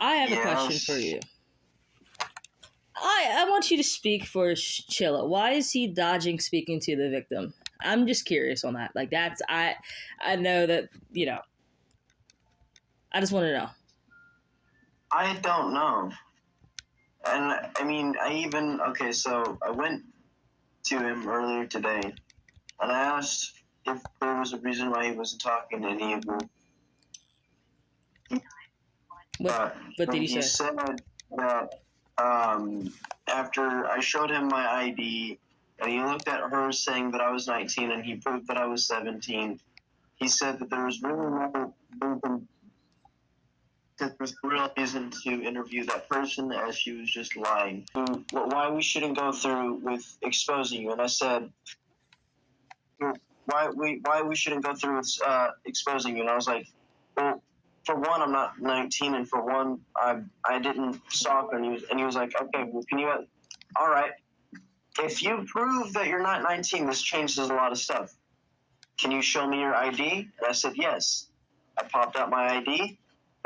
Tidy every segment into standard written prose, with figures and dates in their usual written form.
I have a question for Yes. you. I want you to speak for Chilla. Why is he dodging speaking to the victim? I'm just curious on that. Like that's I know that I just want to know. I don't know. And I mean, so I went to him earlier today and I asked if there was a reason why he wasn't talking to any of them. What what did And he he say? said that after I showed him my ID and he looked at her saying that I was 19 and he proved that I was 17, he said that there was really no reason that there's real reason to interview that person as she was just lying. Why we shouldn't go through with exposing you? And I said, why we shouldn't go through with exposing you? And I was like, well, for one, I'm not 19, and for one, I didn't stalk her. And he was like, okay, well, can you? All right, if you prove that you're not 19, this changes a lot of stuff. Can you show me your ID? And I said yes. I popped out my ID.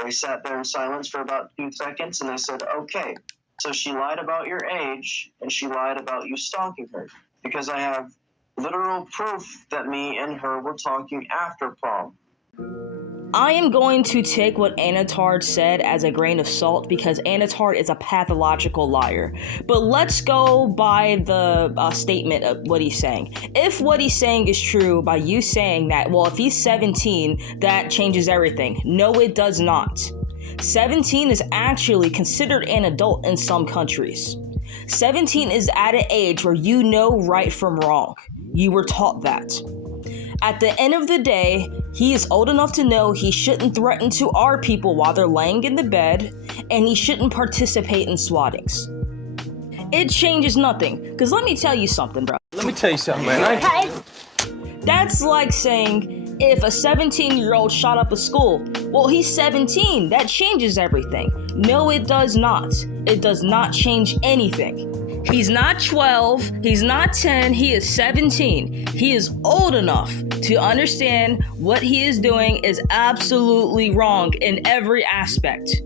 They sat there in silence for about 2 seconds, and they said, okay, so she lied about your age, and she lied about you stalking her, because I have literal proof that me and her were talking after prom. I am going to take what Anatard said as a grain of salt because Anatard is a pathological liar. But let's go by the statement of what he's saying. If what he's saying is true by you saying that, well, if he's 17, that changes everything. No, it does not. 17 is actually considered an adult in some countries. 17 is at an age where you know right from wrong. You were taught that. At the end of the day, he is old enough to know he shouldn't threaten to our people while they're laying in the bed, and he shouldn't participate in swattings. It changes nothing, because let me tell you something, bro. Let me tell you something, man. That's like saying if a 17-year-old shot up a school, well, he's 17. That changes everything. No, it does not. It does not change anything. He's not 12, he's not 10, he is 17. He is old enough to understand what he is doing is absolutely wrong in every aspect.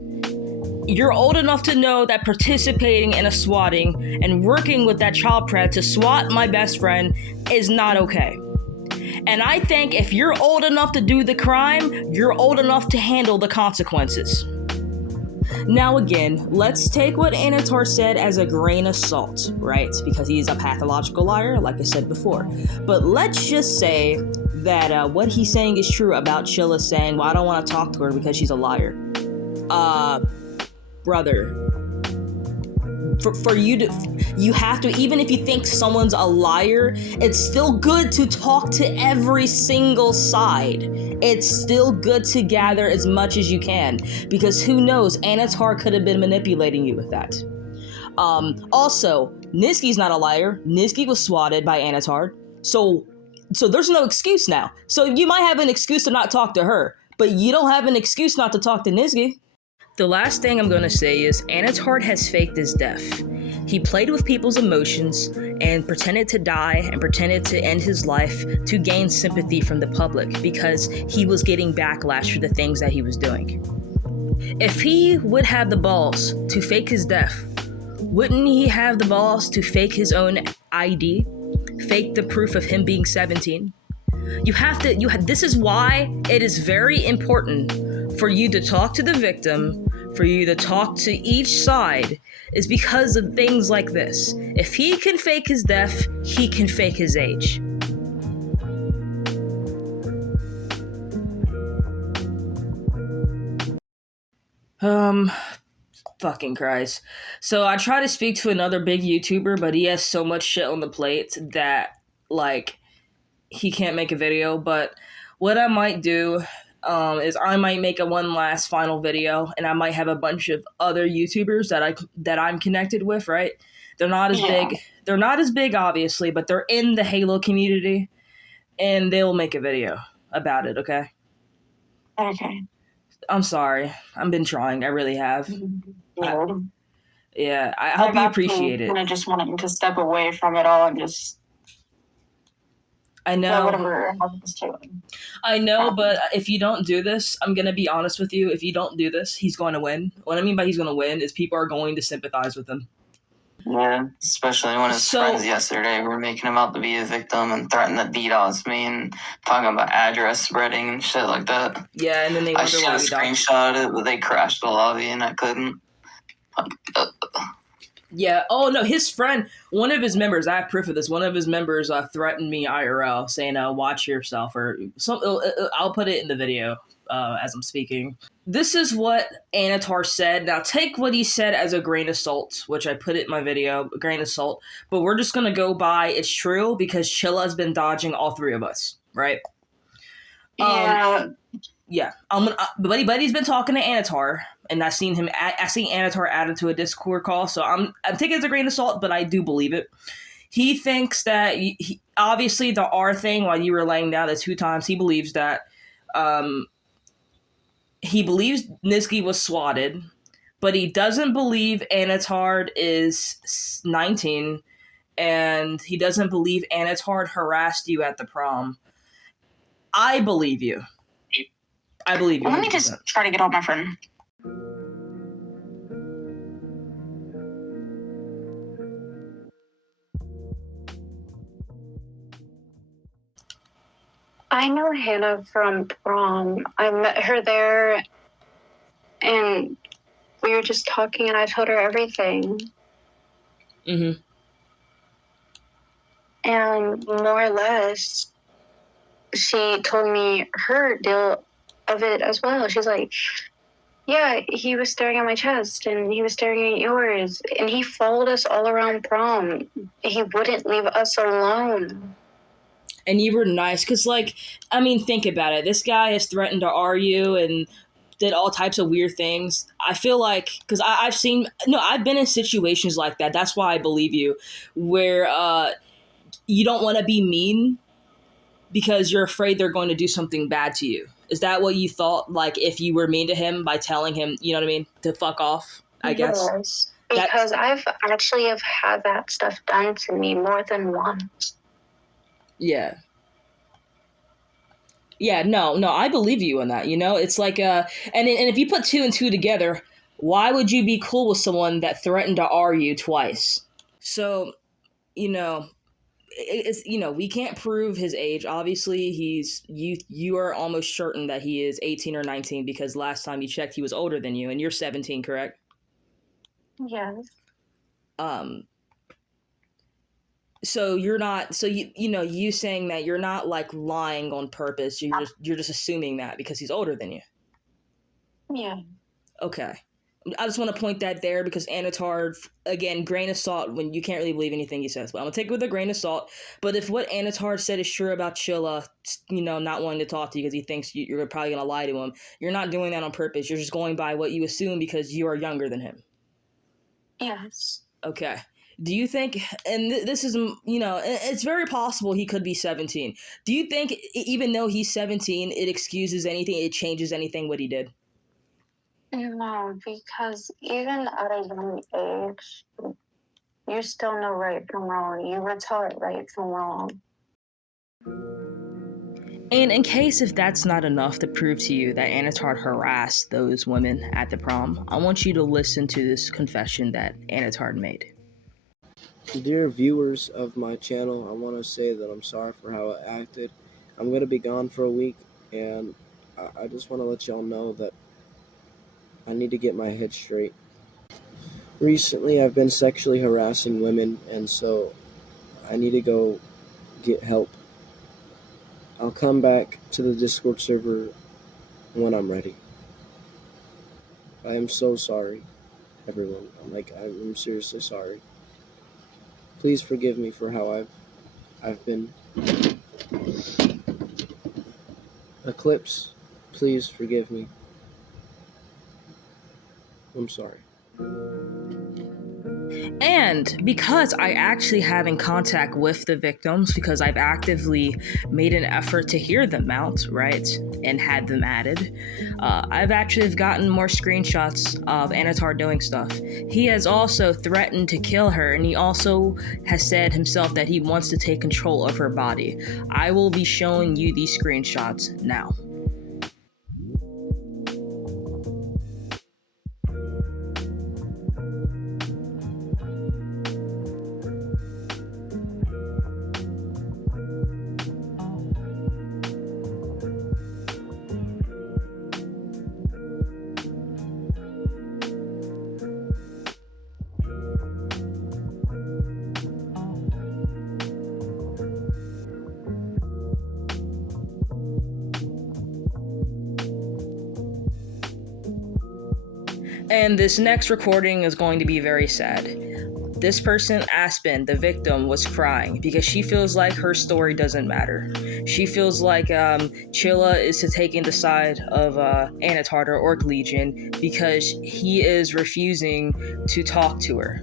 You're old enough to know that participating in a swatting and working with that child pred to swat my best friend is not okay. And I think if you're old enough to do the crime, you're old enough to handle the consequences. Now again, let's take what Anator said as a grain of salt, right? Because he's a pathological liar, like I said before. But let's just say that what he's saying is true about Chilla saying, well, I don't want to talk to her because she's a liar. Brother, for you to, you have to, even if you think someone's a liar, it's still good to talk to every single side. It's still good to gather as much as you can, because who knows, Anatar could have been manipulating you with that. Also, Niski's not a liar. Niski was swatted by Anatar, so there's no excuse now. So you might have an excuse to not talk to her, but you don't have an excuse not to talk to Niski. The last thing I'm going to say is Anatard has faked his death. He played with people's emotions and pretended to die and pretended to end his life to gain sympathy from the public because he was getting backlash for the things that he was doing. If he would have the balls to fake his death, wouldn't he have the balls to fake his own ID? Fake the proof of him being 17? This is why it is very important for you to talk to the victim, for you to talk to each side, is because of things like this. If he can fake his death, he can fake his age. Fucking Christ. So I try to speak to another big YouTuber, but he has so much shit on the plate that, like, he can't make a video. But what I might do is I might make a one last final video, and I might have a bunch of other YouTubers that I'm connected with, right? They're not as big. They're not as big, obviously, but they're in the Halo community, and they'll make a video about it, okay? Okay. I'm sorry. I've been trying. I really have. Yeah. I hope you appreciate it. I just wanted to step away from it all and just... I know. Yeah, whatever happens to him. I know, but if you don't do this, I'm going to be honest with you. If you don't do this, he's going to win. What I mean by he's going to win is people are going to sympathize with him. Yeah, especially when his friends yesterday were making him out to be a victim and threatened to DDoS me and talking about address spreading and shit like that. Yeah, and then they I wonder should why have we don't. screenshotted it, but they crashed the lobby and I couldn't. Yeah. Oh no, his friend, one of his members. I have proof of this. One of his members threatened me IRL, saying, "Watch yourself," or some. I'll put it in the video as I'm speaking. This is what Anatar said. Now take what he said as a grain of salt, which I put it in my video, a grain of salt. But we're just gonna go by it's true because Chilla has been dodging all three of us, right? Yeah. Buddy's been talking to Anatar, and I seen Anatar added to a Discord call, so I'm taking it as a grain of salt, but I do believe it. He thinks that obviously the R thing, while you were laying down the 2 times, he believes that he believes Niski was swatted, but he doesn't believe Anatard is 19, and he doesn't believe Anatard harassed you at the prom. I believe you. I believe you. Well, let me just try to get on my friend. I know Hannah from prom. I met her there, and we were just talking, and I told her everything. Mm-hmm. And more or less, she told me her deal of it as well. She's like, yeah, he was staring at my chest, and he was staring at yours, and he followed us all around prom. He wouldn't leave us alone. And you were nice, because, think about it. This guy has threatened to R you and did all types of weird things. I feel like, because I've been in situations like that. That's why I believe you, where you don't want to be mean because you're afraid they're going to do something bad to you. Is that what you thought? Like, if you were mean to him by telling him, you know what I mean, to fuck off, I guess? Yes, because I've actually had that stuff done to me more than once. Yeah. Yeah, no, I believe you on that, It's like, and if you put 2 and 2 together, why would you be cool with someone that threatened to R you twice? So, it's, we can't prove his age. Obviously, you are almost certain that he is 18 or 19 because last time you checked, he was older than you, and you're 17, correct? Yes. So you're not, so you saying that you're not like lying on purpose. You're just assuming that because he's older than you. Yeah. Okay. I just want to point that there because Anatar, again, grain of salt when you can't really believe anything he says. But I'm going to take it with a grain of salt. But if what Anatar said is true about Chilla, not wanting to talk to you because he thinks you're probably going to lie to him, you're not doing that on purpose. You're just going by what you assume because you are younger than him. Yes. Okay. Do you think, and this is, it's very possible he could be 17. Do you think even though he's 17, it excuses anything, it changes anything what he did? No, because even at a young age, you still know right from wrong. You were taught right from wrong. And in case if that's not enough to prove to you that Anatard harassed those women at the prom, I want you to listen to this confession that Anatard made. Dear viewers of my channel, I want to say that I'm sorry for how I acted. I'm going to be gone for a week, and I just want to let y'all know that I need to get my head straight. Recently, I've been sexually harassing women, and so I need to go get help. I'll come back to the Discord server when I'm ready. I am so sorry, everyone. I'm seriously sorry. Please forgive me for how I've been. Eclipse, please forgive me. I'm sorry. And because I actually have in contact with the victims, because I've actively made an effort to hear them out, right, and had them added, I've actually gotten more screenshots of Anatar doing stuff. He has also threatened to kill her, and he also has said himself that he wants to take control of her body. I will be showing you these screenshots now. And this next recording is going to be very sad. This person, Aspen, the victim, was crying because she feels like her story doesn't matter. She feels like Chilla is taking the side of Anatar or Orc Legion because he is refusing to talk to her.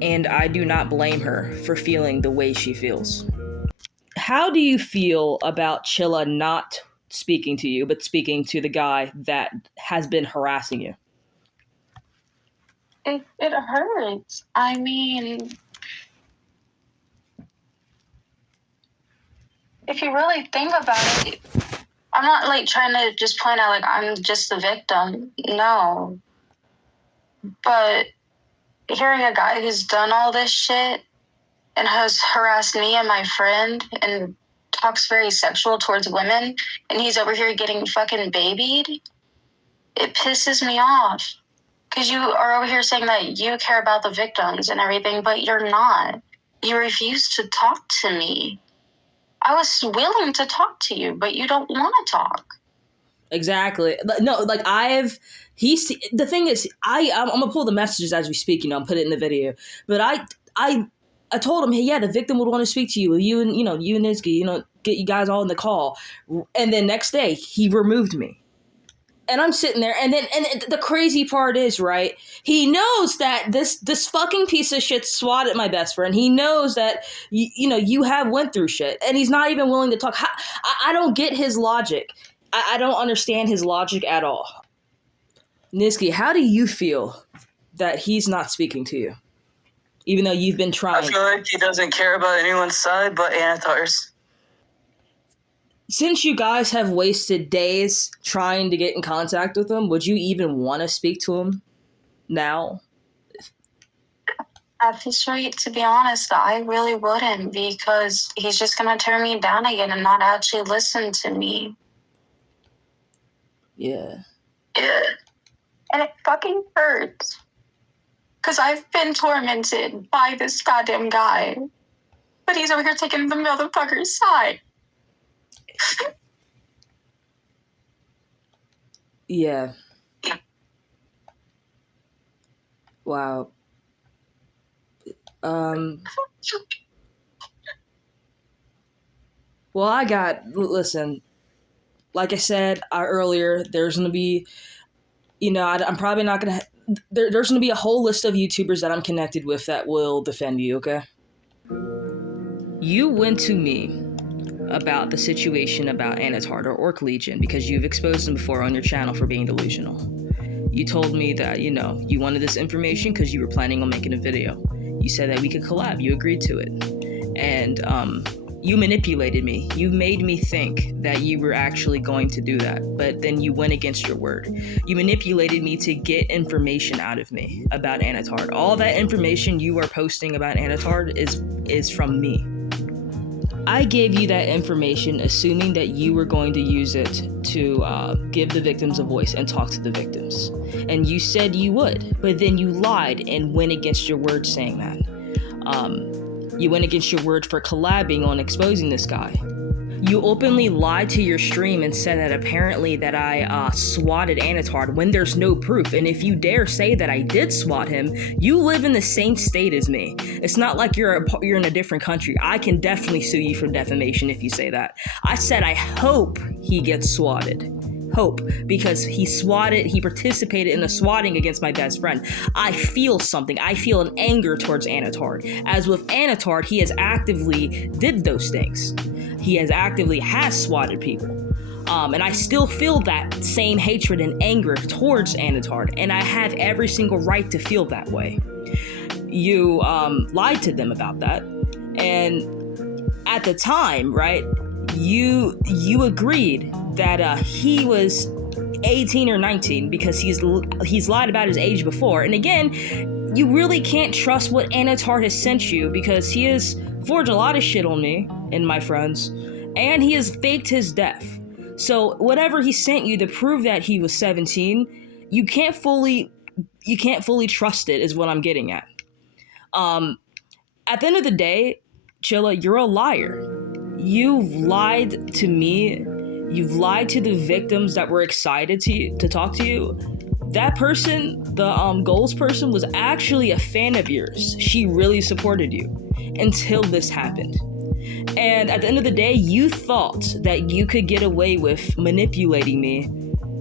And I do not blame her for feeling the way she feels. How do you feel about Chilla not speaking to you, but speaking to the guy that has been harassing you? It hurts. I mean, if you really think about it, I'm not like trying to just point out like I'm just the victim. No. But hearing a guy who's done all this shit and has harassed me and my friend and talks very sexual towards women, and he's over here getting fucking babied, it pisses me off. Because you are over here saying that you care about the victims and everything, but you're not. You refuse to talk to me. I was willing to talk to you, but you don't want to talk. Exactly. No, like the thing is, I'm gonna pull the messages as we speak, and put it in the video. But I told him, hey, yeah, the victim would want to speak to you. You and Nizki, get you guys all in the call. And then next day, he removed me. And I'm sitting there, and the crazy part is, right, he knows that this fucking piece of shit swatted my best friend. He knows that, you have went through shit, and he's not even willing to talk. I don't get his logic. I don't understand his logic at all. Nizki, how do you feel that he's not speaking to you, even though you've been trying? I feel like he doesn't care about anyone's side but Anatar's. Since you guys have wasted days trying to get in contact with him, would you even want to speak to him now? At this rate, to be honest, I really wouldn't, because he's just going to turn me down again and not actually listen to me. Yeah. Yeah. And it fucking hurts. Because I've been tormented by this goddamn guy. But he's over here taking the motherfucker's side. Yeah. Wow. Well, listen, like I said earlier, there's going to be, I'm probably not going to, there's going to be a whole list of YouTubers that I'm connected with that will defend you, okay? You went to me about the situation about Anatar or Orc Legion because you've exposed him before on your channel for being delusional. You told me that, you wanted this information because you were planning on making a video. You said that we could collab. You agreed to it. And you manipulated me. You made me think that you were actually going to do that, but then you went against your word. You manipulated me to get information out of me about Anatar. All that information you are posting about Anatar is from me. I gave you that information assuming that you were going to use it to give the victims a voice and talk to the victims. And you said you would, but then you lied and went against your word saying that. You went against your word for collabing on exposing this guy. You openly lied to your stream and said that apparently that I swatted Anatar when there's no proof. And if you dare say that I did swat him, you live in the same state as me. It's not like you're in a different country. I can definitely sue you for defamation if you say that. I said I hope he gets swatted. hope because he participated in the swatting against my best friend. I feel something. I feel an anger towards Anatard. As with Anatard, he has actively did those things. He has swatted people. And I still feel that same hatred and anger towards Anatard, and I have every single right to feel that way. You lied to them about that, and at the time, right, you agreed that he was 18 or 19 because he's lied about his age before. And again, you really can't trust what Anatard has sent you because he has forged a lot of shit on me and my friends, and he has faked his death. So whatever he sent you to prove that he was 17, you can't fully trust it, is what I'm getting at. At the end of the day, Chilla, you're a liar. You've lied to me. You've lied to the victims that were excited to talk to you. That person, the goals person, was actually a fan of yours. She really supported you until this happened. And at the end of the day, you thought that you could get away with manipulating me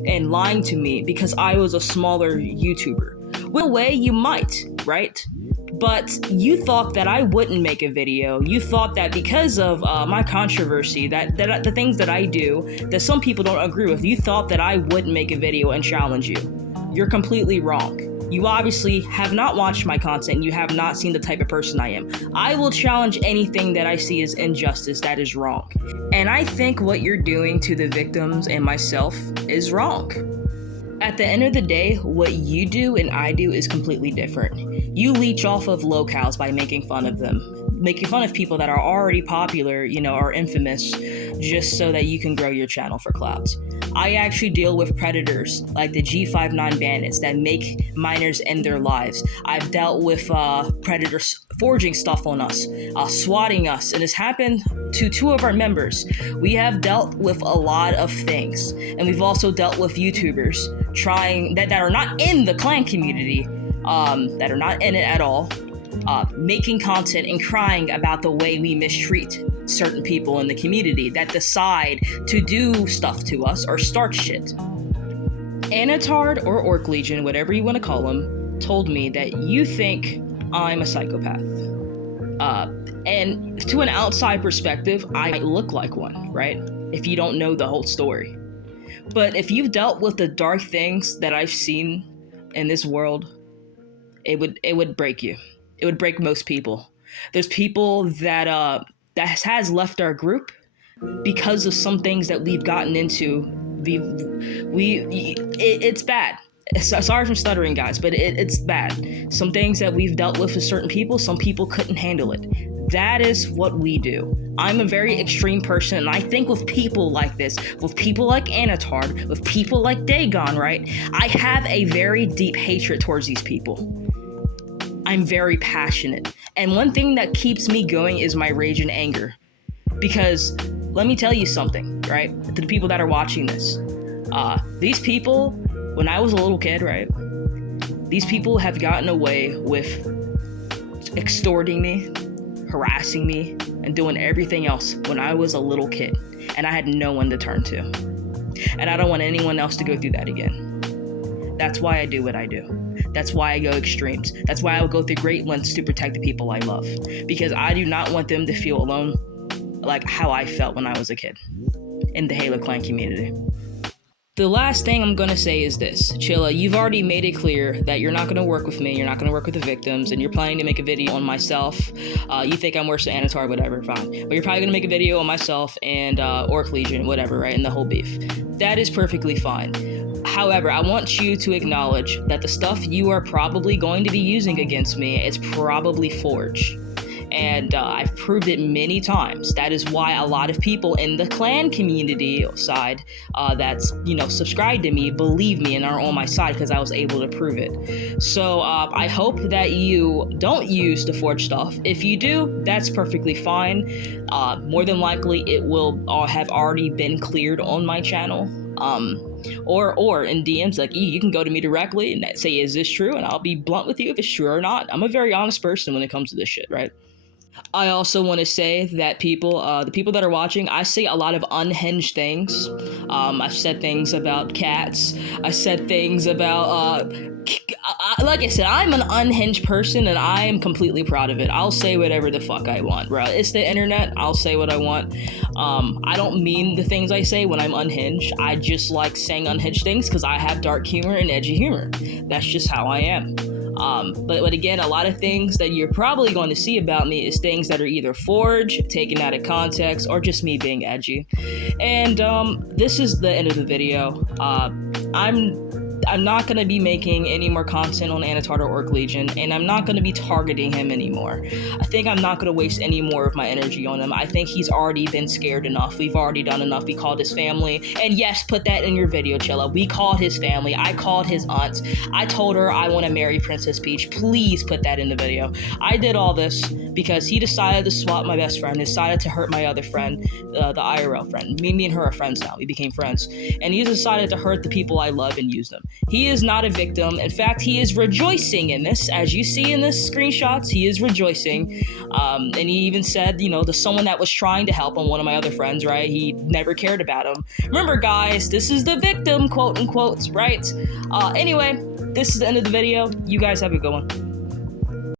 and lying to me because I was a smaller YouTuber. Well, in a way, you might, right? But you thought that I wouldn't make a video. You thought that because of my controversy, that the things that I do, that some people don't agree with, you thought that I wouldn't make a video and challenge you. You're completely wrong. You obviously have not watched my content. You have not seen the type of person I am. I will challenge anything that I see as injustice that is wrong. And I think what you're doing to the victims and myself is wrong. At the end of the day, what you do and I do is completely different. You leech off of locales by making fun of them, making fun of people that are already popular, are infamous, just so that you can grow your channel for clout. I actually deal with predators like the G59 bandits that make minors end their lives. I've dealt with predators forging stuff on us, swatting us, and it's happened to 2 of our members. We have dealt with a lot of things, and we've also dealt with YouTubers trying that are not in the clan community, that are not in it at all, making content and crying about the way we mistreat certain people in the community that decide to do stuff to us or start shit. Anatard or Orc Legion, whatever you want to call him, told me that you think I'm a psychopath. And to an outside perspective, I look like one, right? If you don't know the whole story. But if you've dealt with the dark things that I've seen in this world, it would break you. It would break most people. There's people that has left our group because of some things that we've gotten into. It's bad. Sorry for stuttering, guys, but it's bad. Some things that we've dealt with certain people, some people couldn't handle it. That is what we do. I'm a very extreme person, and I think with people like this, with people like Anatard, with people like Dagon, right? I have a very deep hatred towards these people. I'm very passionate. And one thing that keeps me going is my rage and anger. Because let me tell you something, right? To the people that are watching this. These people, when I was a little kid, right? These people have gotten away with extorting me, harassing me, and doing everything else when I was a little kid. And I had no one to turn to. And I don't want anyone else to go through that again. That's why I do what I do. That's why I go extremes. That's why I will go through great lengths to protect the people I love. Because I do not want them to feel alone like how I felt when I was a kid in the Halo Clan community. The last thing I'm going to say is this. Chilla, you've already made it clear that you're not going to work with me, you're not going to work with the victims, and you're planning to make a video on myself. You think I'm worse than Anatard, whatever, fine. But you're probably going to make a video on myself and Orc Legion, whatever, right, and the whole beef. That is perfectly fine. However, I want you to acknowledge that the stuff you are probably going to be using against me is probably forged. And I've proved it many times. That is why a lot of people in the clan community side that's, subscribed to me, believe me and are on my side because I was able to prove it. So I hope that you don't use the forged stuff. If you do, that's perfectly fine. More than likely, it will have already been cleared on my channel. Or in DMs, like, you can go to me directly and say, is this true? And I'll be blunt with you if it's true or not. I'm a very honest person when it comes to this shit, right? I also want to say that the people that are watching, I say a lot of unhinged things. I've said things about cats. I said things about, like I said, I'm an unhinged person and I am completely proud of it. I'll say whatever the fuck I want, bro. It's the internet. I'll say what I want. I don't mean the things I say when I'm unhinged. I just like saying unhinged things because I have dark humor and edgy humor. That's just how I am. But again, a lot of things that you're probably going to see about me is things that are either forged, taken out of context, or just me being edgy. And this is the end of the video. I'm not going to be making any more content on Anatara Orc Legion, and I'm not going to be targeting him anymore. I think I'm not going to waste any more of my energy on him. I think he's already been scared enough. We've already done enough. We called his family. And yes, put that in your video, Chilla. We called his family. I called his aunt. I told her I want to marry Princess Peach. Please put that in the video. I did all this because he decided to swap my best friend, decided to hurt my other friend, the IRL friend. Me and her are friends now. We became friends. And he decided to hurt the people I love and use them. He is not a victim. In fact, he is rejoicing in this. As you see in this screenshots, he is rejoicing. And he even said, to someone that was trying to help him, one of my other friends, right? He never cared about him. Remember, guys, this is the victim, quote unquote, right? Anyway, this is the end of the video. You guys have a good one.